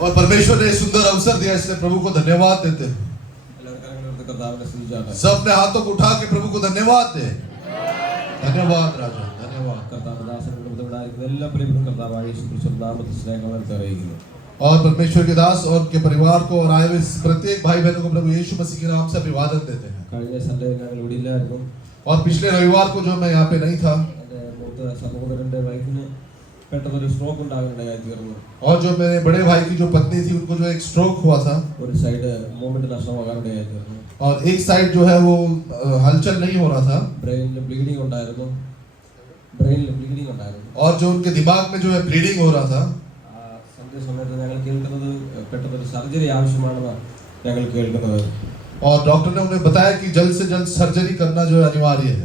और परमेश्वर ने सुंदर अवसर दिया, इसलिए प्रभु को धन्यवाद देते हैं। सब अपने हाथों को उठा के प्रभु को धन्यवाद दे। धन्यवाद राजा, धन्यवाद। और परमेश्वर के दास और के परिवार को और आए हुए प्रत्येक भाई बहनों को प्रभु यीशु मसीह के नाम से अभिवादन देते हैं। और पिछले रविवार को जो मैं यहाँ पे नहीं था, और जो मेरे बड़े भाई की जो पत्नी थी उनको जो एक स्ट्रोक हुआ था, और एक साइड जो है वो हलचल नहीं हो रहा था, और जो उनके दिमाग में जो है ब्लीडिंग हो रहा था। और डॉक्टर ने उन्हें बताया कि जल्द से जल्द सर्जरी करना जो है अनिवार्य है।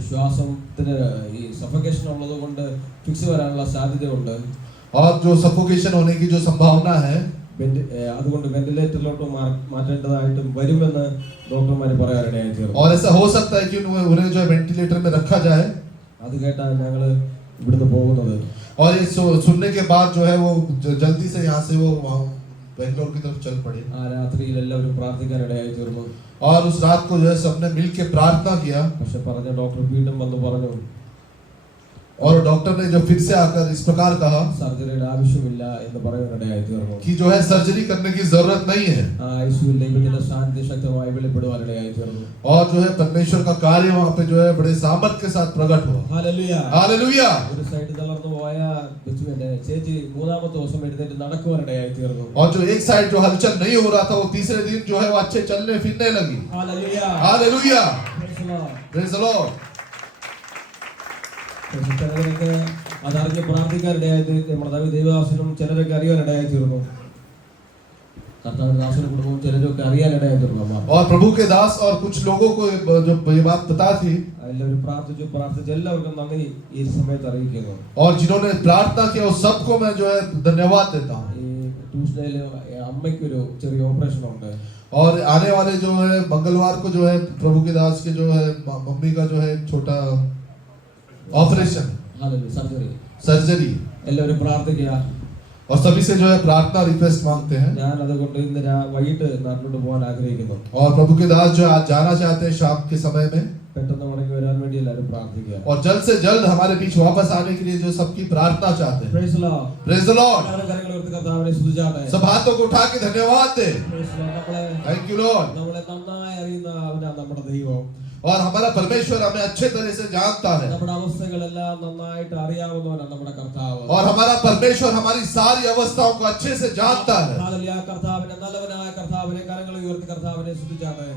और जो सफोकेशन होने की जो संभावना है, और ऐसा हो सकता है कि उन्हें जो है वेंटिलेटर में रखा जाए। और ये सुनने के बाद जो है वो जल्दी से यहाँ से वो बेंगलोर की तरफ चल पड़े। और उस रात को जो है सबने मिलके प्रार्थना किया। और डॉक्टर ने जो फिर से आकर इस प्रकार कहा कि जो है सर्जरी करने की जरूरत नहीं है। और जो है परमेश्वर का कार्य वहाँ पे जो है बड़े सामर्थ के साथ प्रकट हुआ। Hallelujah, hallelujah. और जो एक साइड जो हलचल नहीं हो रहा था, वो तीसरे दिन जो है वो अच्छे चलने फिरने लगी। Hallelujah, hallelujah, praise the Lord. और प्रभु के दास और कुछ लोगों को जो ये बात पता थी, और जिन्होंने प्रार्थना किया उस सबको मैं जो है धन्यवाद देता हूँ। और आने वाले जो है मंगलवार को जो है प्रभु के दास के जो है मम्मी का जो है छोटा ऑपरेशन, सर्जरी, और सभी से जो है प्रार्थना रिक्वेस्ट मांगते हैं। और प्रभु के दास जो आज जाना चाहते हैं शाम के समय में, और जल्द से जल्द हमारे बीच वापस आने के लिए जो सबकी प्रार्थना चाहते हैं। Praise the Lord. सब हाथों को उठा के धन्यवाद दे। Thank you Lord. और हमारा परमेश्वर हमें अच्छे तरह से जानता है, और हमारा परमेश्वर हमारी सारी अवस्थाओं को अच्छे से जानता है।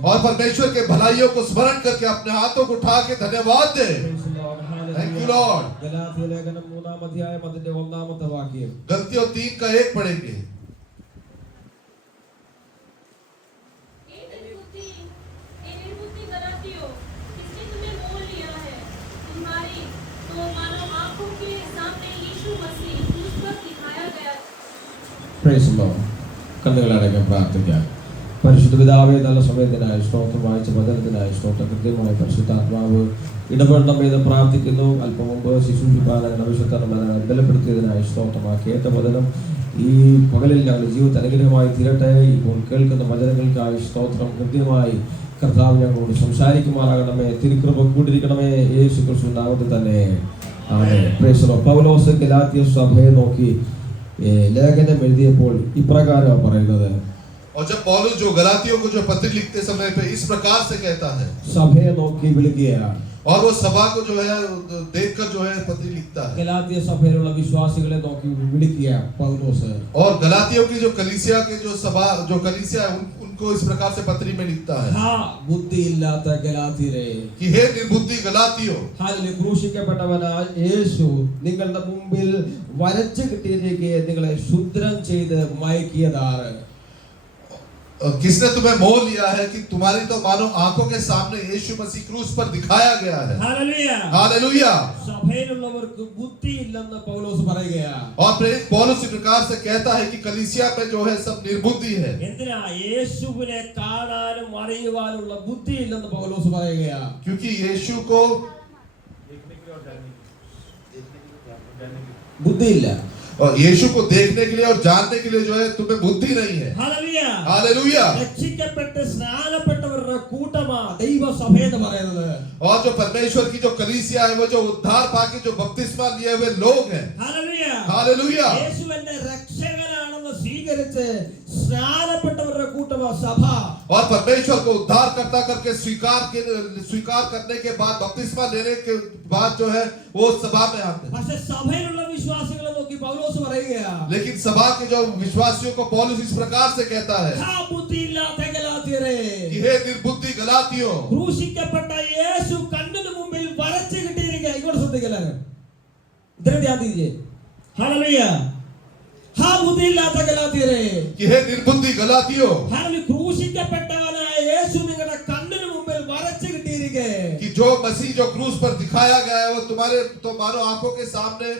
और परमेश्वर के भलाइयों को स्मरण करके अपने हाथों को उठा के धन्यवाद दे। Thank you Lord. गलतियों 3:1 पढ़ेंगे। Price the Lord. കണ്ണുകളടയ്ക്കാൻ പ്രാർത്ഥിക്കാം. പരിശുദ്ധ പിതാവേ, നല്ല സമയത്തിനായി സ്തോത്രം, വായിച്ച വചനത്തിനായി സ്തോത്രം. കൃത്യമായി പരിശുദ്ധാത്മാവ് ഇടപെടണമെന്ന് പ്രാർത്ഥിക്കുന്നു. അല്പം മുമ്പ് ശുശ്രൂഷിപ്പാനായി നവശക്തന്മാരെ ബലപ്പെടുത്തിയതിനായി സ്തോത്രമാ. കേട്ട വചനം ഈ പകലിൽ ഞങ്ങളുടെ ജീവിതത്തിൽ അനുഗ്രഹമായി തീരട്ടെ. ഇപ്പോൾ കേൾക്കുന്ന വചനങ്ങൾക്കായി സ്തോത്രം. കൃത്യമായി കർത്താവ് ഞങ്ങളോട് സംസാരിക്കുമാറാകണമേ. തിരുകൃപ കൂടിയിരിക്കണമേ. യേശു ക്രിസ്തുവിന്റെ നാമത്തിൽ തന്നെ ആമേൻ. Praise the lord. പൗലോസ് ഗലാത്യ സഭയെ നോക്കി ലേഖനം എഴുതിയപ്പോൾ ഇപ്രകാരം പറയുന്നത്, और जब पौलुस जो गलातियों को जो पत्र लिखते समय पे इस प्रकार से कहता है, സഭയെ നോക്കി വിളിക്കുകയാണ്. और वो सभा को जो है देखकर जो है पत्र लिखता है। गलातिया സഭയിലുള്ള വിശ്വാസികളെ നോക്കി വിളിക്കുക പൗലോസ്. और गलातियों की जो कलीसिया के जो सभा जो कलीसिया है उनको इस प्रकार से पत्री में लिखता है। हाँ, बुद्धि ഇല്ലാത്ത ഗലാത്യരെ, कि हे निर्बुद्धि गलातियों, ഹാലലൂയ, ക്രൂശിക്കപ്പെട്ടവനായ യേശു നിങ്ങളുടെ മുമ്പിൽ വരച്ചു കിട്ടിയിരിക്കെ നിങ്ങളെ ശുദ്ധം ചെയ്ത് മയക്കിയതാണ്. किसने तुम्हें मोह लिया है कि तुम्हारी तो मानो आंखों के सामने यीशु मसीह क्रूस पर दिखाया गया है। Hallelujah, hallelujah. സഭയിലുള്ളവർക്ക് ബുദ്ധി ഇല്ലെന്ന് പൗലോസ് പറയുകയാണ്. और प्रेरित पौलुस इस प्रकार से कहता है कि कलीसिया में जो है सब निर्बुद्धि है। എന്തിനാ? യേശുവിനെ കാണാനും അറിയുവാനുള്ള ബുദ്ധി ഇല്ലെന്ന് പൗലോസ് പറയുകയാണ്. क्योंकि यीशु को ബുദ്ധിയില്ല. और यीशु को देखने के लिए और जानने के लिए जो है तुम्हें बुद्धि नहीं है। ഹല്ലേലൂയ. हालेलुया। രക്ഷിക്കപ്പെട്ട് സ്നാനപ്പെട്ടവരുടെ കൂട്ടമാ ദൈവസഭ എന്ന് പറയുന്നത്. और जो परमेश्वर की जो कलीसिया है वो जो उद्धार पाके जो बपतिस्मा लिए हुए लोग हैं। ഹല്ലേലൂയ. हालेलुया। യേശുവിന്റെ രക്ഷകനാണെന്ന് സ്വീകരിച്ച് സ്നാനപ്പെട്ടവരുടെ കൂട്ടമാ സഭ. और परमेश्वर को उद्धार करता करके स्वीकार करने के बाद बपतिस्मा लेने के बाद जो है वो सभा में आते हैं। പക്ഷേ സഭയിലുള്ള വിശ്വാസികളെ നോക്കി പൗലോസ് പറയുകയാ, लेकिन सभा के जो विश्वासियों को पौलुस इस प्रकार से कहता है ഹാ ബുദ്ധിയില്ലാത്ത ഗലാത്യരേ, कि हे निर्बुद्धि गलातियों, ക്രൂശിക്കപ്പെട്ട യേശു കണ്ണിന് മുമ്പിൽ വരച്ചു കിട്ടിയിരിക്കുക. ഇങ്ങോട്ട് ശ്രദ്ധിക്കലാണ്, ഇത്ര ധ്യാനം ദീജിയെ. ഹല്ലേലൂയ. ഹാ ബുദ്ധിയില്ലാത്ത ഗലാത്യരേ, कि हे निर्बुद्धि गलातियों, ഹല്ലേലൂയ. ക്രൂശിക്കപ്പെട്ടവനായ യേശു നിങ്ങളുടെ കണ്ണിന് മുമ്പിൽ വരച്ചു കിട്ടിയിരിക്കുക. कि जो मसीह जो क्रूस पर दिखाया गया है वो तुम्हारे मानो आंखों के सामने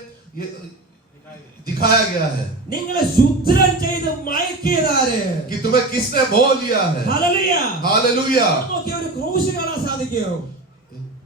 ये दिखाया गया है। നിങ്ങളെ ശുദ്ധം ചെയ്ത് മയക്കിയതാര്? कि तुम्हें किसने मोह लिया है। ഹല്ലേലൂയ. हालेलुया। ഇവിടെ നോക്കി ഒരു ക്രൂശ് കാണാൻ സാധിക്കുമോ?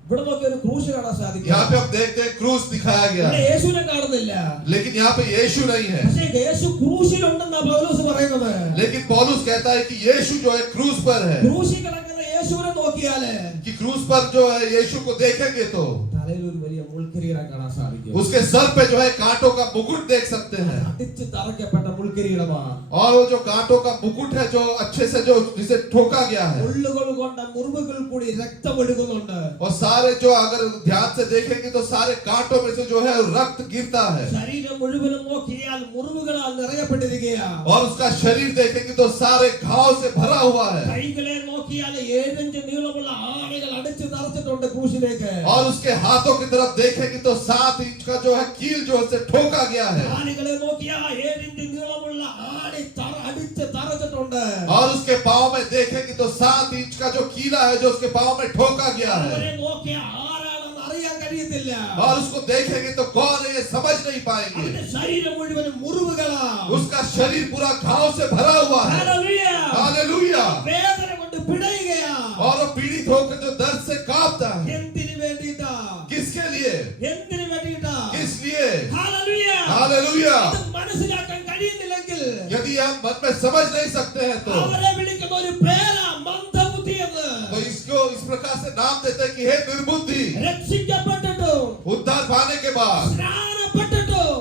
ഇവിടെ നോക്കി ഒരു ക്രൂശ് കാണാൻ സാധിക്കും. यहाँ पे हम देखते हैं क्रूस दिखाया गया ഇവിടെ है, യേശുവിനെ കാണുന്നില്ല. लेकिन यहाँ पे यीशु नहीं है। പക്ഷേ യേശു ക്രൂശിലുണ്ടെന്നാ പൗലോസ് പറയുന്നത്. लेकिन पौलुस कहता है कि यीशु जो है क्रूस पर है, ക്രൂശിൽ കിടക്കുന്ന യേശുവിനെ നോക്കിയാല് कि क्रूस पर जो है यीशु को देखेंगे तो തലയിൽ ഒരു വലിയ മുൾക്കിരീടം കാണാൻ സാധിക്കും. उसके सर पे जो है कांटों का मुकुट देख सकते हैं। അടിച്ച് തറയ്ക്കപ്പെട്ട മുൾക്കിരീടമാണ്. और वो जो कांटों का मुकुट है जो अच्छे से जो जिसे ठोका गया है, മുള്ളുകൾ കൊണ്ട മുറിവുകൾ കൂടി രക്തം ഒഴുകുന്നുണ്ട്. और सारे जो अगर ध्यान से देखेंगे तो सारे कांटों में से जो है रक्त गिरता है। ശരീരം മുഴുവനും നോക്കിയാൽ മുറിവുകളാൽ നിറയപ്പെട്ടിരിക്കുകയാ. और उसका शरीर देखेंगे तो सारे घाव से भरा हुआ है। കൈകളെ നോക്കിയാൽ 7 ഇഞ്ച് നീളമുള്ള ആണികൾ അടിച്ചു നിറച്ചിട്ടുണ്ട് ക്രൂശിലേക്ക്. और उसके हाथों की तरफ देखेंगे तो 7 इंच का जो है कील जो है ठोका गया है। ആണികളെ നോക്കിയാൽ 7 ഇഞ്ച് നീളമുള്ള ആണി അടിച്ച് തറച്ചിട്ടുണ്ട്. और उसके पाँव में देखेंगे तो 7 इंच का जो कीला है जो उसके पाँव में ठोका गया അവരെ है। നോക്കിയാൽ ആരാണെന്ന് അറിയാൻ കഴിയത്തില്ല. और उसको देखेंगे तो कौन है ये समझ नहीं पाएंगे। അവന്റെ ശരീരം മുഴുവനും മുറിവുകളാ. उसका शरीर पूरा घाव से भरा हुआ है। ഹല്ലേലൂയ. हालेलुया। വേദന കൊണ്ട് പിടയുകയാ. और वो पीड़ित होकर जो दर्द से कांपता है, എന്തിനു വേണ്ടിയിട്ടാ? किसके लिए, എന്തിനു വേണ്ടിയിട്ടാ? किस लिए। ഹല്ലേലൂയ. हालेलुया। ഇത് മനസ്സിലാക്കാൻ കഴിയുന്നില്ലെങ്കിൽ यदि हम मन में समझ नहीं सकते हैं तो അവരെ വിളിക്കുന്ന ഒരു പേരാ മന്ദബുദ്ധി എന്ന്. इसको इस प्रकार से नाम देते हैं कि हे निर्बुद्धि। രക്ഷിക്കപ്പെട്ടിട്ടും उद्धार पाने के बाद, സ്നാനപ്പെട്ടിട്ടും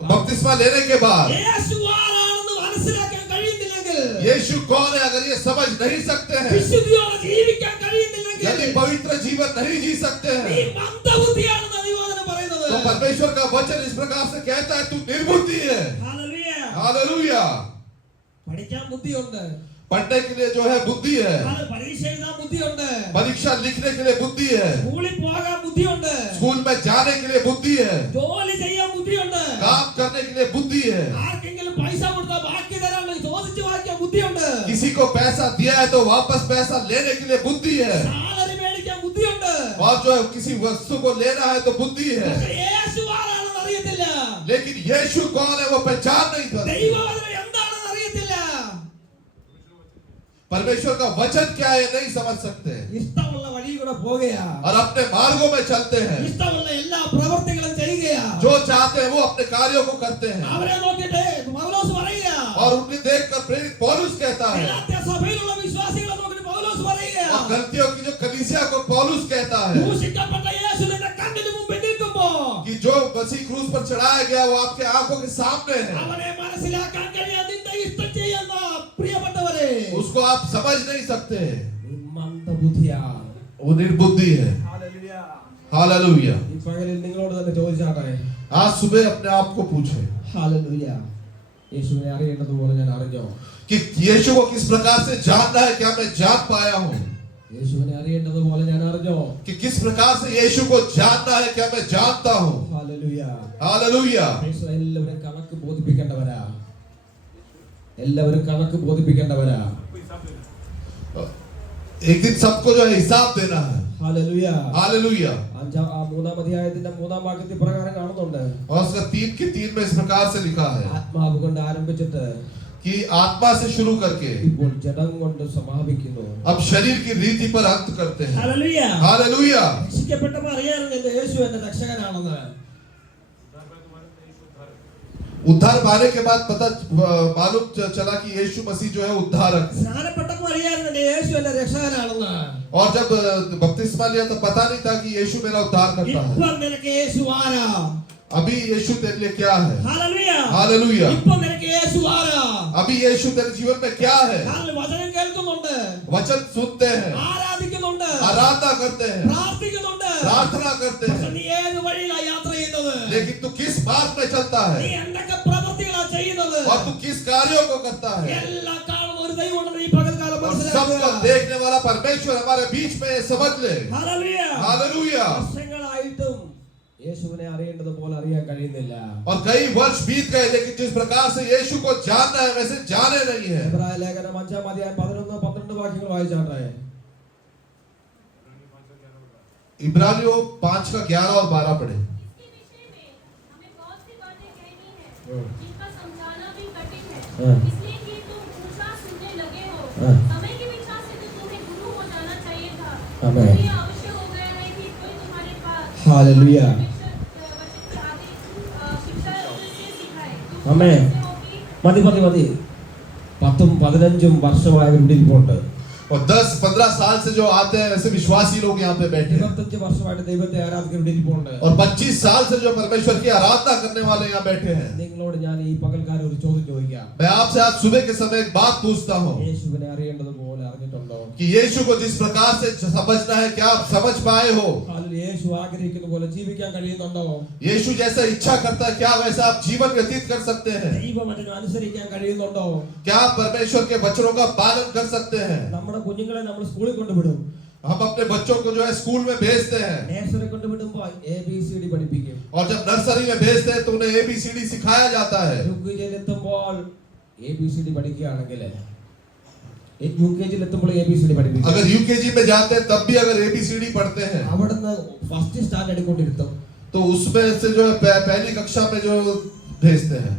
बपतिस्मा लेने के बाद യേശു ആരാണെന്ന് മനസ്സിലാക്കാൻ കഴിയുന്നില്ലെങ്കിൽ, यीशु कौन है अगर ये समझ नहीं सकते हैं, വിശുദ്ധിയോടെ ജീവിക്കാൻ കഴിയുന്നില്ലെങ്കിൽ, यदि पवित्र जीवन नहीं जी सकते ഈ हैं, മന്ദബുദ്ധിയാണെന്ന് ദൈവവചനം പറയുന്നത്. तो परमेश्वर का वचन इस प्रकार से कहता है तू निर्बुद्धि है। ഹല്ലേലൂയ. हालेलुया। പഠിക്കാൻ ബുദ്ധിയുണ്ട്. पढ़ने के लिए जो है बुद्धि है, പരീക്ഷ എഴുതാൻ ബുദ്ധിയുണ്ട്. परीक्षा लिखने के लिए बुद्धि है, സ്കൂളിൽ പോകാൻ ബുദ്ധിയുണ്ട്. स्कूल में जाने के लिए बुद्धि है, ജോലി ചെയ്യാൻ ബുദ്ധിയുണ്ട്. काम करने के लिए बुद्धि है, ആർക്കെങ്കിലും പൈസ കൊടുത്താൽ ബാക്കി തരാനുള്ള ചോദിച്ചു വാങ്ങിക്കാൻ ബുദ്ധിയുണ്ട്. किसी को पैसा दिया है तो वापस पैसा लेने के लिए बुद्धि है, സാലറി മേടിക്കാൻ ബുദ്ധിയുണ്ട്. और जो है किसी वस्तु को लेना है तो बुद्धि है। പക്ഷേ യേശു ആരാണെന്ന് അറിയത്തില്ല. लेकिन यीशु कौन है वो पहचान नहीं करते। ദൈവവചനം എന്താണെന്ന് അറിയത്തില്ല. परमेश्वर का वचन क्या है नहीं समझ सकते ഇഷ്ടമുള്ള വഴി കൂടെ പോകുകയാ. और अपने मार्गों में चलते हैं, ഇഷ്ടമുള്ള എല്ലാ പ്രവർത്തികളും ചെയ്യുകയാ. जो चाहते हैं वो अपने कार्यों को करते हैं। അവരെ നോക്കിയിട്ട് പൗലോസ് പറയുകയാ. और उन्हें देखकर प्रेरित पौलुस कहता है, ഗലാത്യ സഭയിലുള്ള വിശ്വാസികളെ നോക്കിയിട്ട് പൗലോസ് പറയുകയാ. और गलतियों की जो कलीसिया को पौलुस कहता है ക്രൂശിക്കപ്പെട്ട യേശു നിന്റെ കണ്ണിന് മുമ്പിൽ നിൽക്കുമ്പോ कि जो मसीह क्रूस पर चढ़ाया गया वो आपके आंखों के सामने है, അവനെ മനസ്സിലാക്കാൻ കഴിയാൻ നിന്റെ ഇഷ്ടം ചെയ്യുന്ന പ്രിയപ്പെട്ടവരെ, उसको आप समझ नहीं सकते। മന്ദബുദ്ധിയാ. वो निर्बुद्धि है। हालेलुया। ഈ പകലിൽ നിങ്ങളോട് തന്നെ ചോദിച്ചാട്ടെ. आज सुबह अपने आप को पूछे ഹല്ലേലൂയ. യേശുവിനെ അറിയേണ്ടതുപോലെ ഞാൻ അറിഞ്ഞോ? कि यीशु को किस प्रकार से जानना है, क्या मैं जान पाया हूँ। യേശുവിനെ അറിയേണ്ടതുപോലെ ഞാൻ അറിഞ്ഞോ? कि किस प्रकार से यीशु को जानना है, क्या मैं जानता हूँ। ഹല്ലേലൂയ. हालेलुया। എല്ലാവരും കണക്ക് ബോധിപ്പിക്കേണ്ടവരാ. എല്ലാവരും കണക്ക് ബോധിപ്പിക്കേണ്ടവരാ. एक दिन सबको जो है हिसाब देना है। ഹല്ലേലൂയ. हालेलुया। മൂന്നാം അധ്യായത്തിന്റെ 3-ാം വാക്യത്തിൽ പ്രകാരം കാണുന്നുണ്ട്. और उसका 3 के 3 में इस प्रकार से लिखा है ആത്മാവ് കൊണ്ട് ആരംഭിച്ചിട്ട് कि आत्मा से शुरू करके ഇപ്പോൾ ജഡം കൊണ്ട് സമാപിക്കുന്നു. अब शरीर की रीति पर अंत करते हैं। ഹല്ലേലൂയ. हालेलुया। രക്ഷിക്കപ്പെട്ടപ്പോൾ അറിയാറുണ്ട് എന്റെ യേശു എന്റെ രക്ഷകനാണെന്ന്. उद्धार पाने के बाद पता मालूम चला कि यीशु मसीह जो है उद्धारक है। സ്നാനപ്പെട്ടപ്പോൾ അറിയാറുണ്ട് യേശു എന്റെ രക്ഷകനാണെന്ന്. और जब बपतिस्मा लिया तो पता नहीं था कि यीशु मेरा उद्धार करता है। ഇപ്പോൾ നിനക്ക് യേശു ആരാ? अभी यीशु तेरे लिए क्या है? ഹല്ലേലൂയ. हालेलुया। ഇപ്പോൾ നിനക്ക് യേശു ആരാ? अभी यीशु तेरे जीवन में क्या है? കാരണം വചനം കേൾക്കുന്നുണ്ട്, वचन सुनते हैं, ആരാധിക്കുന്നുണ്ട്, आराधना करते हैं, പ്രാർത്ഥിക്കുന്നുണ്ട്. प्रार्थना करते പക്ഷെ हैं, നീ ഏത് വഴിയിലാ യാത്ര ചെയ്യുന്നത്? लेकिन तू किस मार्ग में चलता നീ है എന്തൊക്കെ പ്രവൃത്തികളാ ചെയ്യുന്നത്? और तू किस कार्यों को करता है? എല്ലാം കാണുന്ന ഒരു ദൈവമുണ്ടെന്ന് ഈ പകൽക്കാലം और सबको മനസ്സിലാക്കുക. देखने वाला परमेश्वर हमारे बीच में है, समझ ले। ഹല്ലേലൂയ. हालेलुया। വർഷങ്ങളായിട്ടും യേശുവിനെ അറിയേണ്ടത് പോലെ അറിയാൻ കഴിയുന്നില്ല. और कई वर्ष बीत गए लेकिन जिस प्रकार से यीशु को जानना है वैसे जाने नहीं है। എബ്രായ ലേഖനം 5-ാം അധ്യായം 11-12 വാക്യങ്ങൾ വായിച്ചാട്ടെ. इब्रानियों 5 का 11 और 12 पढ़े। इसके विषय में हमें बहुत सी बातें कहनी है जिनका समझाना भी कठिन है, इसलिए कि तुम ऊंचा सुनने लगे हो। समय के विचार से तो तुम्हें गुरु हो जाना चाहिए था। आमीन। ये आवश्यक हो गया है कि कोई तुम्हारे पास हालेलुया। शिक्षा से सिखाए। आमीन। तुम മതി 10-15 വർഷമായവരുടെ ഇരിപ്പുണ്ട്. और 10-15 साल से जो आते हैं ऐसे विश्वासी लोग यहाँ पे बैठे हैं 25 വർഷമായിട്ട് ദൈവത്തെ ആരാധിക്കുന്നവരുടെ ഇരിപ്പുണ്ട്. और 25 साल से जो परमेश्वर की आराधना करने वाले यहाँ बैठे हैं। നിങ്ങളോട് ഞാൻ ഈ പകൽക്കാലം ഒരു ചോദ്യം ചോദിക്കാം. मैं आपसे आज सुबह के समय एक बात पूछता हूँ യേശുവിനെ അറിയേണ്ടത് പോലെ അറിഞ്ഞിട്ടുണ്ടോ? कि यीशु को जिस प्रकार से समझना है क्या आप समझ पाए हो? അല്ലെങ്കിൽ യേശു ആഗ്രഹിക്കുന്ന പോലെ ജീവിക്കാൻ കഴിയുന്നുണ്ടോ? यीशु जैसा इच्छा करता है क्या वैसा आप जीवन व्यतीत कर सकते हैं? ദൈവവചനം അനുസരിക്കാൻ കഴിയുന്നുണ്ടോ? क्या आप परमेश्वर के वचनों का पालन कर सकते हैं? നമ്മുടെ കുഞ്ഞുങ്ങളെ നമ്മൾ സ്കൂളിൽ കൊണ്ടുവിടും. हम अपने बच्चों को जो है स्कूल में भेजते हैं നേഴ്സറി കൊണ്ടുവിടുമ്പോൾ ABCD പഠിപ്പിക്കും. और जब नर्सरी में भेजते हैं तो उन्हें ABCD सिखाया जाता है। യുകെജിയിൽ എത്തുമ്പോൾ ABCD പഠിക്കുകയാണെങ്കിൽ യുകെജിയിൽ എത്തുമ്പോൾ ABCD പഠിപ്പിക്കും. अगर यूकेजी में जाते हैं तब भी अगर ABCD पढ़ते हैं അവിടുന്ന് ഫസ്റ്റ് സ്റ്റാൻഡേർഡ് കൊണ്ടിരുത്തും. तो उसमें से जो है पहली कक्षा में जो भेजते हैं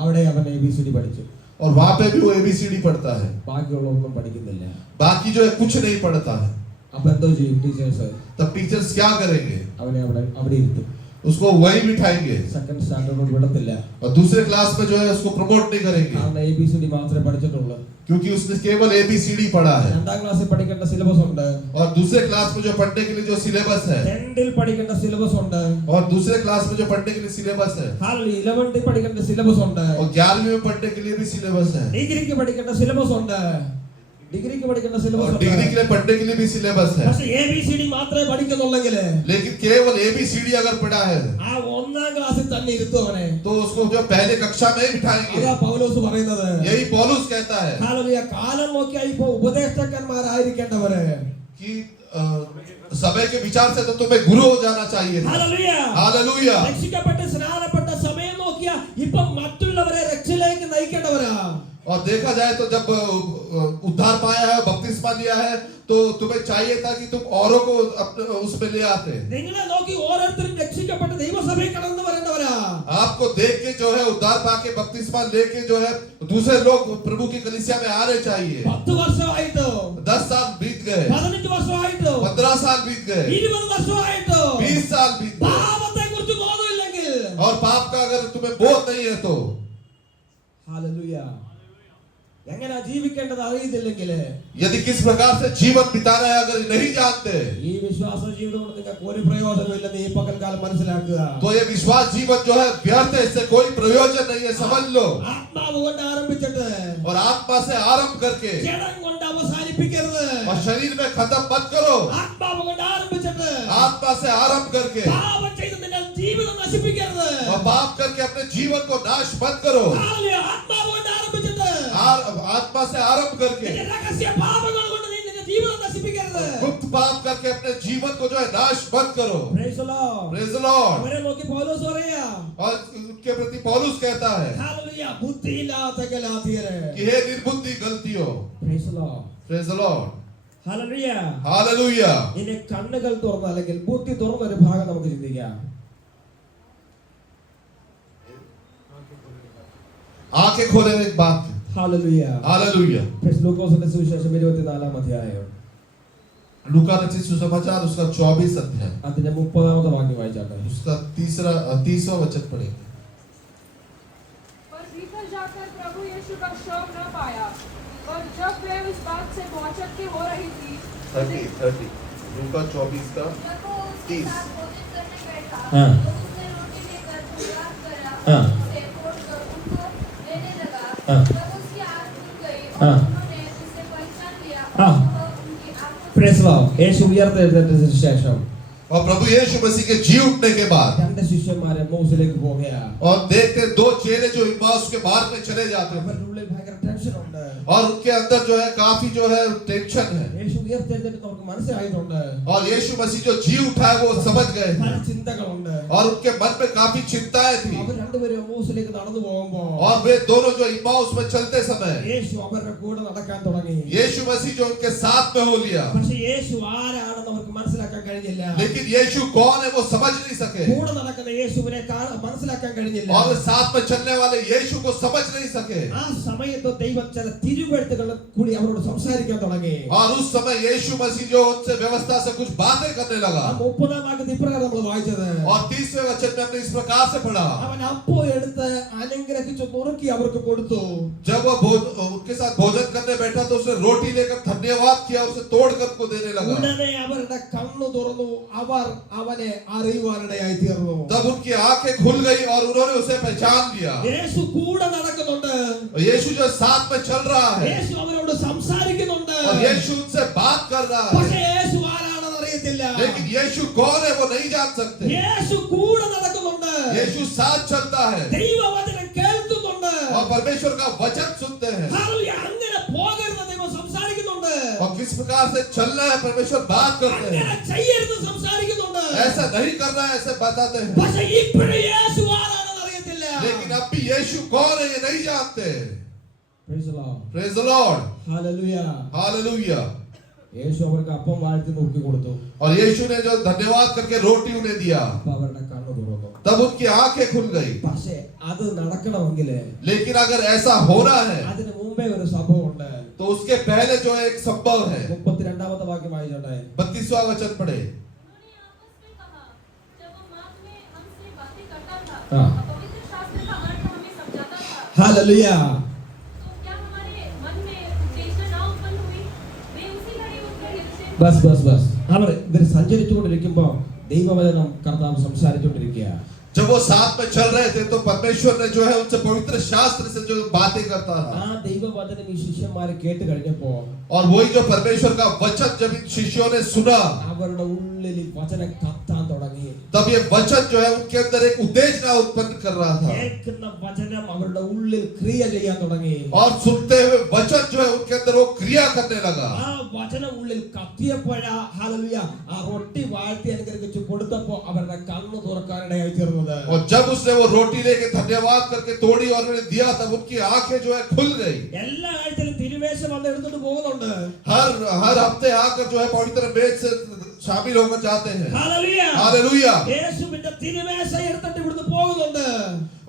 അവിടെ അവൻ ABCD പഠിച്ചു. और वहां पे भी वो ABCD पढ़ता है, ബാക്കിയുള്ളതൊന്നും പഠിക്കുന്നില്ല. बाकी जो है कुछ नहीं पढ़ता है। അപ്പൊ എന്തോ ചെയ്യും ടീച്ചേഴ്സ്? तब टीचर्स क्या करेंगे? അവനെ അവിടെ ഇരുത്തും. उसको वही बिठाएंगे സെക്കൻഡ് സ്റ്റാൻഡേർഡ് വിടത്തില്ല. और दूसरे क्लास में जो है उसको प्रमोट नहीं करेंगे കാരണം ABCD മാത്രമേ പഠിച്ചിട്ടുള്ളൂ. क्योंकि उसने केवल ABCD पढ़ा है। രണ്ടാം ക്ലാസ്സിൽ പഠിക്കേണ്ട സിലബസ് ഉണ്ട്. और दूसरे क्लास में जो पढ़ने के लिए जो सिलेबस है 10ൽ പഠിക്കേണ്ട സിലബസ് ഉണ്ട്. और दूसरे क्लास में जो पढ़ने के लिए सिलेबस है 11ൽ പഠിക്കേണ്ട സിലബസ് ഉണ്ട്. और 11वीं में पढ़ने के लिए भी सिलेबस है ഡിഗ്രിക്ക് പഠിക്കേണ്ട സിലബസ് ഉണ്ട്. ഡിഗ്രിക്ക് പഠിക്കേണ്ട और സിലബസ് डिग्री ഉണ്ട്. के लिए पढ़ने के लिए भी सिलेबस है। പക്ഷെ ABCD മാത്രമേ പഠിക്കുന്നുള്ളെങ്കിൽ लेकिन केवल ABCD अगर पढ़ा है ആ ഒന്നാം ക്ലാസ്സിൽ തന്നെ ഇരുത്തും അവനെ. तो उसको जो पहले कक्षा में ही बिठाएंगे। അതാ പൗലോസ് പറയുന്നത്. यही पौलुस कहता है ഹല്ലേലൂയ. കാലം നോക്കിയാ ഇപ്പോ ഉപദേഷ്ടകന്മാരായിരിക്കേണ്ടവര് कि समय के विचार से तो तुम्हें गुरु हो जाना चाहिए था। ഹല്ലേലൂയ. हालेलुया। രക്ഷിക്കപ്പെട്ട് സ്നാനപ്പെട്ട സമയം നോക്കിയാ ഇപ്പൊ മറ്റുള്ളവരെ രക്ഷയിലേക്ക് നയിക്കേണ്ടവരാ. और देखा जाए तो जब उद्धार पाया है बपतिस्मा लिया है तो तुम्हें चाहिए था कि तुम औरों को अपने उसमें ले आते। നിങ്ങളെ നോക്കി ഓരോരുത്തരും രക്ഷിക്കപ്പെട്ട് ദൈവസഭയിൽ കടന്നു വരേണ്ടവരാ. आपको देख के जो है उद्धार पाके बपतिस्मा लेके जो है दूसरे लोग प्रभु की कलीसिया में आने चाहिए। 10 വർഷമായിട്ടോ 10 साल बीत गए, 15 വർഷമായിട്ടോ 15 साल बीत गए, 20 വർഷമായിട്ടോ 20 साल बीत गए പാപത്തെ കുറിച്ച് ബോധമില്ലെങ്കിൽ और पाप का अगर तुम्हें बोध नहीं है तो ഹല്ലേലൂയ. എങ്ങനെ ജീവിക്കേണ്ടത് അറിയുന്നില്ലെങ്കിൽ यदि किस प्रकार से जीवन बिताना है अगर नहीं जानते ഈ വിശ്വാസ ജീവിതം കൊണ്ട് നിങ്ങൾക്ക് ഒരു പ്രയോജനമില്ലെന്ന് ഈ പകൽക്കാലം മനസ്സിലാക്കുക. तो ये विश्वास जीवन जो है व्यर्थ है, इससे कोई प्रयोजन नहीं है, समझ लो। ആത്മാവ് കൊണ്ട് ആരംഭിച്ചിട്ട് और आत्मा से आरंभ करके ജഡം കൊണ്ട് അവസാനിപ്പിക്കരുത്. और शरीर में खत्म मत करो, ആത്മാവ് കൊണ്ട് ആരംഭിച്ചിട്ട് आत्मा से आरंभ करके പാപം ചെയ്ത് നിന്റെ ജീവിതം നശിപ്പിക്കരുത്. और पाप करके अपने जीवन को नाश मत करो। ഹല്ലേലൂയ. ആത്മാവ് കൊണ്ട് ആരംഭിച്ചിട്ട് आत्मा से आरंभ करके നിന്റെ രഹസ്യ പാപങ്ങൾ കൊണ്ട് നീ നിന്റെ ജീവിതം നശിപ്പിക്കരുത്. गुप्त पाप करके अपने जीवन को जो है नाश मत करो। Praise the Lord. Praise the Lord। അവരെ നോക്കി പൗലോസ് പറയാ और उनके प्रति पौलुस कहता है ഹല്ലേലൂയ. ബുദ്ധിയില്ലാത്ത ഗലാത്യരെ. कि हे निर्बुद्धि गलतियों। Praise the Lord. Praise the Lord। Hallelujah. Hallelujah. ഇനി കണ്ണുകൾ തുറന്ന അല്ലെങ്കിൽ ബുദ്ധി തുറന്ന ഒരു ഭാഗം നമുക്ക് ചിന്തിക്കാം. आंखें खोले एक बात। ഹല്ലേലൂയ. हालेलुया। ലൂക്കോസിന്റെ സുവിശേഷം 24-ാം അധ്യായം लूका रचित सुसमाचार उसका 24 अध्याय അതിന്റെ 30-ാമത്തെ വാക്യം വായിച്ചാട്ടെ. उसका 30वां वचन पढ़ेंगे। जाकर प्रभु यीशु का शव न पाया। और जब वे उस बात से भौचक्के की हो रही थी, 30 लूका 24 का जब वो उसके 30 साथ भोजन करने बैठा, हाँ। तो उसने रोटी लेकर धन्यवाद करा, हाँ। उसे तोड़कर उनको देने लगा। हाँ। जब उसकी आँख खुल गई और हाँ। उन्होंने उसे पहचान लिया, हाँ। तो उनकी आँखों Praise the Lord. യേശു ഉയർത്തെഴുന്നേറ്റതിന് ശേഷം और प्रभु यीशु मसीह के जी उठने के बाद രണ്ട് ശിഷ്യന്മാരെ എമ്മൗസിലേക്ക് പോവുകയാ. और देखते 2 चेले जो इम्माउस के मार्ग में चले जाते हैं അവരുടെ ഉള്ളിൽ ഭയങ്കര ടെൻഷൻ ഉണ്ട്. और उनके अंदर जो है काफी जो है टेंशन है യേശു ഉയർത്തെഴുന്നേറ്റ് നമുക്ക് മനസ്സിലായിട്ടുണ്ട്. और यीशु मसीह जो जी उठा है वो समझ गए പല ചിന്തകളുണ്ട്. और उनके मन में काफी चिंताएं थी അവർ രണ്ടുപേരും എമ്മൗസിലേക്ക് നടന്നു പോകുമ്പോൾ और वे दोनों जो इम्माउस में चलते समय യേശു അവരുടെ കൂടെ നടക്കാൻ തുടങ്ങി. यीशु मसीह जो उनके साथ में हो लिया പക്ഷേ യേശു ആരാണെന്ന് അവർക്ക് മനസ്സിലാക്കാൻ കഴിഞ്ഞില്ല. लेकिन यीशु कौन है वो समझ नहीं सके കൂടെ നടക്കുന്ന യേശുവിനെ മനസ്സിലാക്കാൻ കഴിഞ്ഞില്ല. और साथ में चलने वाले यीशु को समझ नहीं सके ആ സമയത്ത് ദൈവം ചില തിരുവെഴുത്തുകൾ കൂടി അവരോട് സംസാരിക്കാൻ തുടങ്ങി. और उस समय यीशु मसीह जो उनसे व्यवस्था से कुछ बातें करने लगा ആ 30-ാം വാക്യത്തിൽ ഇപ്രകാരം നമ്മൾ വായിച്ചത്, और 30वें वचन में हमने इस प्रकार से पढ़ा അവൻ അപ്പോ എടുത്ത് അനുഗ്രഹിച്ചു നുറുക്കി അവർക്ക് കൊടുത്തു. जब वो उनके साथ भोजन करने बैठा तो उसने रोटी लेकर धन्यवाद किया उसे तोड़कर उनको देने लगा ഉടനെ അവരുടെ കണ്ണു തുറന്നു. അവർ അവനെ അറിയുവാനിടയായി തീർന്നു. तब उनकी आंखें खुल गई और उन्होंने उसे पहचान लिया യേശു കൂടെ നടക്കുന്നുണ്ട്. और यीशु जो साथ में चल रहा है യേശു അവരോട് സംസാരിക്കുന്നുണ്ട്. और यीशु उनसे बात कर रहा പക്ഷേ है യേശു ആരാണെന്ന് അറിയത്തില്ല. लेकिन यीशु कौन है वो नहीं जान सकते യേശു കൂടെ നടക്കുന്നുണ്ട്. यीशु साथ चलता है ദൈവവചനം കേൾക്കുന്നുണ്ട്. और परमेश्वर का वचन सुनते हैं ഹല്ലേലൂയ. അങ്ങനെ പോകരുത് ദൈവം സംസാരിക്കുന്നുണ്ട്. और किस प्रकार से चलना है परमेश्वर बात करते അങ്ങനെ हैं ചെയ്യരുത് സംസാരിക്കുന്നുണ്ട്. ऐसा नहीं करना है ऐसे बताते हैं പക്ഷേ ഇപ്പോഴും യേശു ആരാണെന്ന് അറിയത്തില്ല. लेकिन अब भी यीशु कौन है ये नहीं जानते Praise the Lord. Praise the lord Hallelujah. Hallelujah Yesu അവർക്ക് അപ്പം വാഴ്ത്തി നോക്കി കൊടുത്തു. और यीशु ने जो धन्यवाद करके रोटी उन्हें दिया അപ്പൊ അവരുടെ കണ്ണു തുറന്നു. तब उनकी आंखें खुल गई പക്ഷേ അത് നടക്കണമെങ്കിൽ लेकिन अगर ऐसा होना है അതിന് മുമ്പേ ഒരു സംഭവമുണ്ട്. तो उसके पहले जो है एक संभव है 32-ാമത്തെ വാക്യം വായിച്ചോട്ടെ. 32वां वचन पढ़े उन्होंने आपस में कहा, जब वो मार्ग में हमसे बातें करता था हाँ। और पवित्र शास्त्र का अर्थ हमें समझाता था, ഹല്ലേലൂയ. तो क्या हमारे मन में उत्तेजना ना उत्पन्न हुई? वे उसी घड़ी उनके हृदय ബസ് അവർ ഇവർ സഞ്ചരിച്ചുകൊണ്ടിരിക്കുമ്പോ ദൈവവചനം കർത്താവ് സംസാരിച്ചുകൊണ്ടിരിക്കുക. जब वो साथ में चल रहे थे तो परमेश्वर ने जो है उनसे पवित्र शास्त्र से जो बातें करता ആ था ദൈവവചനം ഈ ശിഷ്യന്മാരെ കേട്ട് കഴിഞ്ഞപ്പോ और वही जो परमेश्वर का वचन जब इन शिष्यों ने सुना അവരുടെ ഉള്ളിൽ ഈ വചനം കത്താൻ തുടങ്ങി. तब ये वचन जो है उनके अंदर एक उत्तेजना उत्पन्न कर रहा था കേൾക്കുന്ന വചനം അവരുടെ ഉള്ളിൽ ക്രിയ ചെയ്യാൻ തുടങ്ങി. और सुनते हुए वचन जो है उनके अंदर वो क्रिया करने लगा ആ വചനം ഉള്ളിൽ കത്തിയപ്പോഴാ ഹല്ലേലൂയ ആ റൊട്ടി വാഴ്ത്തി അനുഗ്രഹിച്ചു കൊടുത്തപ്പോ അവരുടെ കണ്ണു തുറക്കാനിടയായി തീർന്നത്. और जब उसने वो रोटी लेके धन्यवाद करके तोड़ी और उन्हें दिया तब उनकी आंखें जो है खुल गई എല്ലാ ആഴ്ചയിലും തിരുമേശ വന്ന് എടുത്തിട്ട് പോകുന്നുണ്ട്. हर हफ्ते आकर जो है पवित्र मेज से शामिल होकर जाते हैं ഹല്ലേലൂയ. हालेलुया യേശുവിന്റെ തിരുമേശ എടുത്തിട്ട് ഇവിടുന്ന് പോകുന്നുണ്ട്.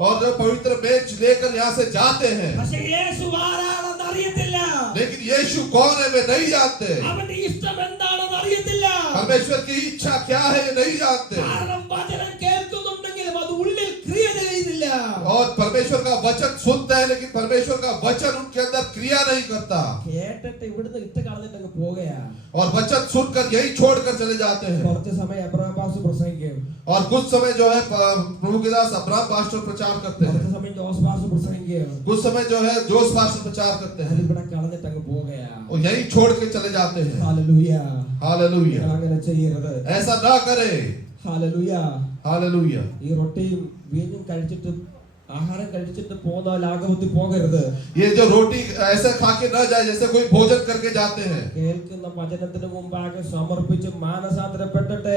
और जो पवित्र मेज लेकर यहाँ से जाते हैं പക്ഷേ യേശു ആരാണെന്ന് അറിയത്തില്ല. लेकिन यीशु कौन है वे नहीं जानते അവന്റെ ഇഷ്ടം എന്താണെന്ന് അറിയത്തില്ല. परमेश्वर की इच्छा क्या है ये नहीं जानते കാരണം വചനം കേൾക്കുന്നുണ്ടെങ്കിലും അത് ഉള്ളിൽ ക്രിയ ചെയ്യുന്നില്ല. और परमेश्वर का वचन सुनते हैं लेकिन परमेश्वर का वचन उनके अंदर क्रिया नहीं करता കേട്ടിട്ട് ഇവിടുന്ന് ഇട്ട് കളഞ്ഞിട്ട് അങ്ങ് പോകുകയാ. और वचन सुनकर यही छोड़कर चले जाते हैं കുറച്ച് സമയം അബ്രഹാം പാസ്റ്റർ പ്രസംഗിക്കും. और कुछ समय जो है प्रभु के दास अब्राहम पास्टर प्रचार करते കുറച്ച് हैं സമയം ജോസ് പാസ്റ്റർ പ്രസംഗിക്കും. कुछ समय जो है जोश पास्टर प्रचार करते हैं ഇവിടെ കളഞ്ഞിട്ട് അങ്ങ് പോകുകയാ. और यही छोड़ के चले जाते हैं ഹല്ലേലൂയ. हालेलुया അങ്ങനെ ചെയ്യരുത്. ऐसा ना करे ഹല്ലേലൂയ. हालेलुया ഈ റൊട്ടിയും വീഞ്ഞും കഴിച്ചിട്ട് ആഹാരം കഴിച്ചിട്ട് പോകുന്ന ലാഘവത്തിൽ പോകരുത്. ये जो रोटी ऐसे खा के न जाए जैसे कोई भोजन करके जाते हैं കേൾക്കുന്ന വചനത്തിന് മുമ്പാകെ സമർപ്പിച്ച് മാനസാന്തരപ്പെട്ടിട്ട്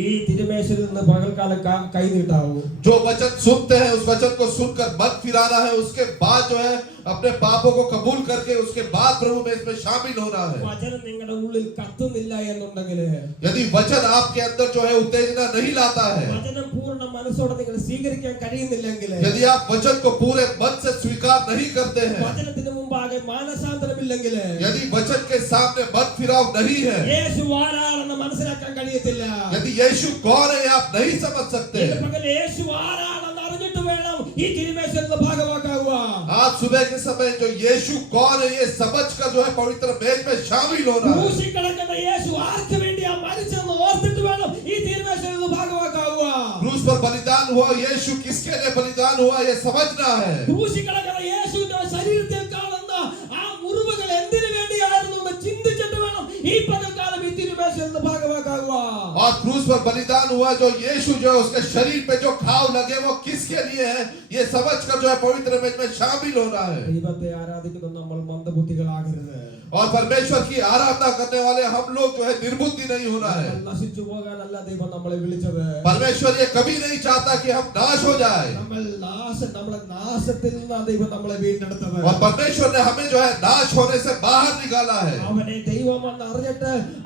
ഈ തിരുമേശയിൽ നിന്ന് പകൽക്കാലം കൈ നീട്ടാവൂ. जो वचन सुनते हैं उस वचन को सुनकर मन फिराना है उसके बाद जो है अपने पापों को कबूल करके उसके बाद प्रभु में इसमें शामिल होना है വചനം നിങ്ങളുടെ ഉള്ളിൽ കത്തുന്നില്ല എന്നുണ്ടെങ്കിൽ यदि वचन आपके अंदर जो है उत्तेजना नहीं लाता है വചനം പൂർണ്ണ മനസ്സോടെ നിങ്ങൾ സ്വീകരിക്കാൻ കഴിയുന്നില്ലെങ്കിൽ यदि आप वचन को पूरे मन से स्वीकार नहीं करते हैं വചനത്തിന് മുമ്പാകെ മാനസാന്തരമില്ലെങ്കിൽ यदि वचन के सामने मन फिराव नहीं है യേശു ആരാണെന്ന് മനസ്സിലാക്കാൻ കഴിയത്തില്ല. यदि यीशु कौन है आप नहीं समझ सकते ഇന്ന് പകൽ യേശു ആരാണെന്ന് അറിഞ്ഞിട്ട് വേണം ഈ തിരുമേശയുടെ ഭാഗമാക്കാവുക. आज सुबह के समय जो यीशु कौन है ये समझकर जो है पवित्र मेज में शामिल हो रहा है। ക്രൂശിൽ കിടക്കുന്ന യേശു ആർക്ക് വേണ്ടിയാ മരിച്ചെന്ന് ഓർത്തിട്ട് വേണം ഈ തിരുമേശയുടെ ഭാഗമാക്കാവുക. क्रूस पर बलिदान हुआ, यीशु किसके लिए बलिदान हुआ ये समझना है। ക്രൂശിൽ കിടക്കുന്ന യേശുവിന്റെ ശരീരത്തിൽ കാണുന്ന ആ മുറിവുകൾ എന്തിനു വേണ്ടിയായിരുന്നു എന്ന് ചിന്തിച്ചിട്ട് വേണം ഈ പകൽക്കാലം ഈ തിരുമേശയുടെ ഭാഗമാക്കാവുക. और क्रूस पर बलिदान हुआ जो यीशु जो है उसके शरीर पे जो घाव लगे वो किसके लिए है ये समझकर जो है पवित्र मेज में शामिल होना है। ദൈവത്തെ ആരാധിക്കുന്ന നമ്മൾ മന്ദബുദ്ധികളാകരുത്. और परमेश्वर की आराधना करने वाले हम लोग जो है निर्बुद्धि नहीं होना है। നശിച്ചു പോകാനല്ല ദൈവം നമ്മളെ വിളിച്ചത്. परमेश्वर ये कभी नहीं चाहता कि हम नाश हो जाए। നമ്മളെ നാശത്തിൽ നിന്നാണ് ദൈവം നമ്മളെ വീണ്ടെടുത്തത്. और परमेश्वर ने हमें जो है नाश होने से बाहर निकाला है। അവനെ ദൈവമെന്ന്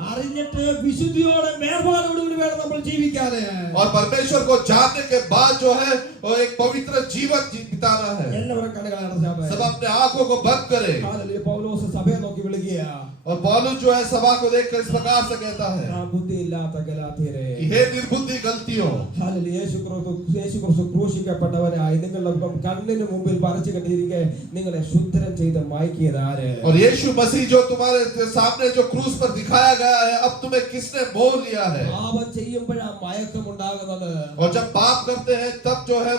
അറിഞ്ഞിട്ട് വിശുദ്ധിയോടെ മേൽപാടോടുകൂടി വേണം നമ്മൾ ജീവിക്കാൻ. और परमेश्वर को जानने के बाद जो है वो एक पवित्र जीवन बिताना है। എല്ലാവരും കണ്ണുകൾ അടച്ചാട്ടെ. सब अपने आंखों को बंद करें। ഹല്ലേലൂയ. പൗലോസ് സഭയെ നോക്കി വിളിക്കുക. और पौलुस जो है सभा को देखकर इस प्रकार से कहता है ബുദ്ധിയില്ലാത്ത ഗലാത്യരെ, कि हे निर्बुद्धि गलतियों। ഹല്ലേലൂയ. യേശുക്രിസ്തു ക്രൂശിക്കപ്പെട്ടവനായി നിങ്ങളുടെ കണ്ണിന് മുമ്പിൽ വരച്ചു കെട്ടിയിരിക്കെ നിങ്ങളെ ശുദ്ധരം ചെയ്ത് മായ്ക്കിയത് ആര്? और यीशु मसीह जो तुम्हारे सामने जो क्रूस पर दिखाया गया है अब तुम्हें किसने मोह लिया है। പാപം ചെയ്യുമ്പോഴാ മയക്കമുണ്ടാകുന്നത്. और जब पाप करते हैं तब जो है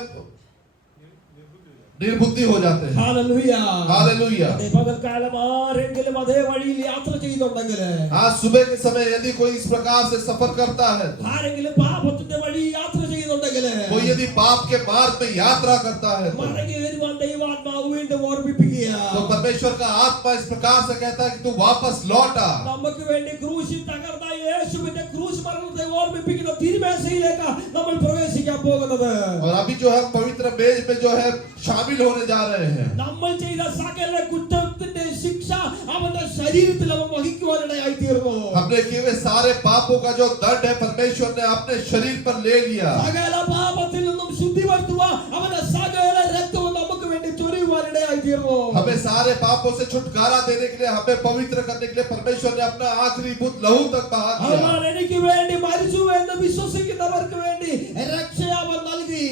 निर्बुद्धि हो जाते हैं। ഹല്ലേലൂയ. हालेलुया। പകൽക്കാലം ആരെങ്കിലും അതേ വഴിയിൽ യാത്ര ചെയ്യുന്നുണ്ടെങ്കിൽ, आज सुबह के समय यदि कोई इस प्रकार से सफर करता है, ആരെങ്കിലും പാപത്തിന്റെ വഴി യാത്ര ചെയ്യുന്നുണ്ടെങ്കിൽ, कोई यदि पाप के मार्ग में यात्रा करता है മടങ്ങി വരുവാൻ ദൈവാത്മാവ് വീണ്ടും ഓർമ്മിപ്പിക്കുക. तो परमेश्वर का आत्मा इस प्रकार से कहता है कि तू वापस लौट आ। നമുക്ക് വേണ്ടി ക്രൂശിൽ തകർന്ന യേശുവിന്റെ ക്രൂശ് മരണത്തെ ഓർമ്മിപ്പിക്കുന്ന തിരുമേശയിലേക്ക് നമ്മൾ പ്രവേശിക്കാൻ പോകുന്നത്. और अभी जो है पवित्र मेज में जो है शामिल होने जा रहे हैं। നമ്മൾ ചെയ്ത സകല കുറ്റത്തിന്റെ ശിക്ഷ അവന്റെ ശരീരത്തിൽ അവൻ വഹിക്കുവാനിടയായി തീർന്നു. हमने किए हुए सारे पापों का जो दंड है परमेश्वर ने अपने शरीर पर ले लिया। സകല പാപത്തിൽ നിന്നും ശുദ്ധി വരുത്തുവാൻ അവന്റെ സകല രക്തവും നമുക്ക് വേണ്ടി ചൊരിയുവാനിടയായി തീർന്നു. हमें सारे पापों से छुटकारा देने के लिए, हमें पवित्र करने के लिए परमेश्वर ने अपना आखिरी बूंद लहू तक बहा दिया। അവൻ എനിക്ക് വേണ്ടി മരിച്ചു എന്ന് വിശ്വസിക്കുന്നവർക്ക് വേണ്ടി രക്ഷ അവൻ നൽകി.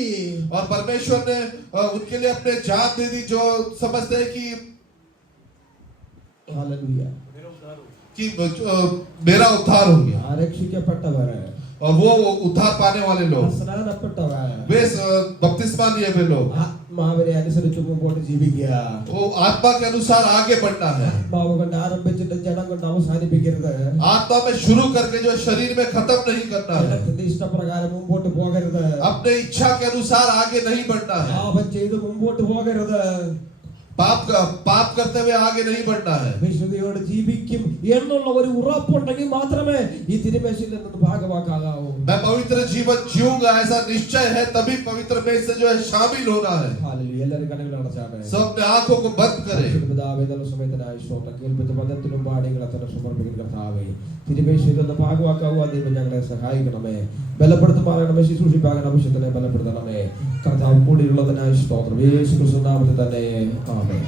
और परमेश्वर ने उनके लिए अपने जान दे दी जो समझते हैं कि ഹല്ലേലൂയ. मेरा उद्धार हो गया। രക്ഷിക്കപ്പെട്ടവർ, और वो उद्धार पाने वाले लोग, സ്നാനപ്പെട്ടവർ, वे बपतिस्मा लिए वे लोग, ആത്മാവിനെ അനുസരിച്ച് മുമ്പോട്ട് ജീവിക്കുക. वो आत्मा के अनुसार आगे बढ़ना है। ആത്മാവ് കൊണ്ട് ആരംഭിച്ചിട്ട് ജഡം കൊണ്ട് അവസാനിപ്പിക്കരുത്. आत्मा में शुरू करके जो शरीर में खत्म नहीं करना है। ജഡത്തിന്റെ ഇഷ്ടപ്രകാരം മുമ്പോട്ട് പോകരുത്. अपने इच्छा के अनुसार आगे नहीं बढ़ना है। പാപം ചെയ്ത് മുമ്പോട്ട് പോകരുത്. पाप करते हुए आगे नहीं बढ़ना है। വിശുദ്ധിയോട് ജീവിക്കും എന്നുള്ള ഒരു ഉറപ്പുണ്ടെങ്കിൽ മാത്രമേ ഈ തിരുമേശയിൽ നിന്ന് ഭാഗമാക്കാവൂ. मैं पवित्र जीवन जीऊंगा ऐसा निश्चय है तभी पवित्र में से जो है शामिल होना है। ഹല്ലേലൂയ. എല്ലാവരും കണ്ണുകൾ അടച്ചാട്ടെ. सब अपने आंखों को बंद करें। പിതാവേ, നല്ല സമയത്തിനായി സ്തോത്രം. കേൾപ്പിച്ച പദത്തിനും പാടികളെ തന്നെ സമർപ്പിക്കുന്ന കർത്താവേ, തിരുമേശയിൽ നിന്ന് ഭാഗമാക്കാവുക ദൈവം ഞങ്ങളെ സഹായിക്കണമേ. ബലപ്പെടുത്തുമാറണമേ. ശുശ്രൂഷിപ്പാകണ ആവശ്യത്തിനെ ബലപ്പെടുത്തണമേ. കർത്താവ് കൂടിയുള്ളതിനായി സ്തോത്രം. യേശു ക്രിസ്തു നാമത്തിൽ തന്നെ ആമേൻ.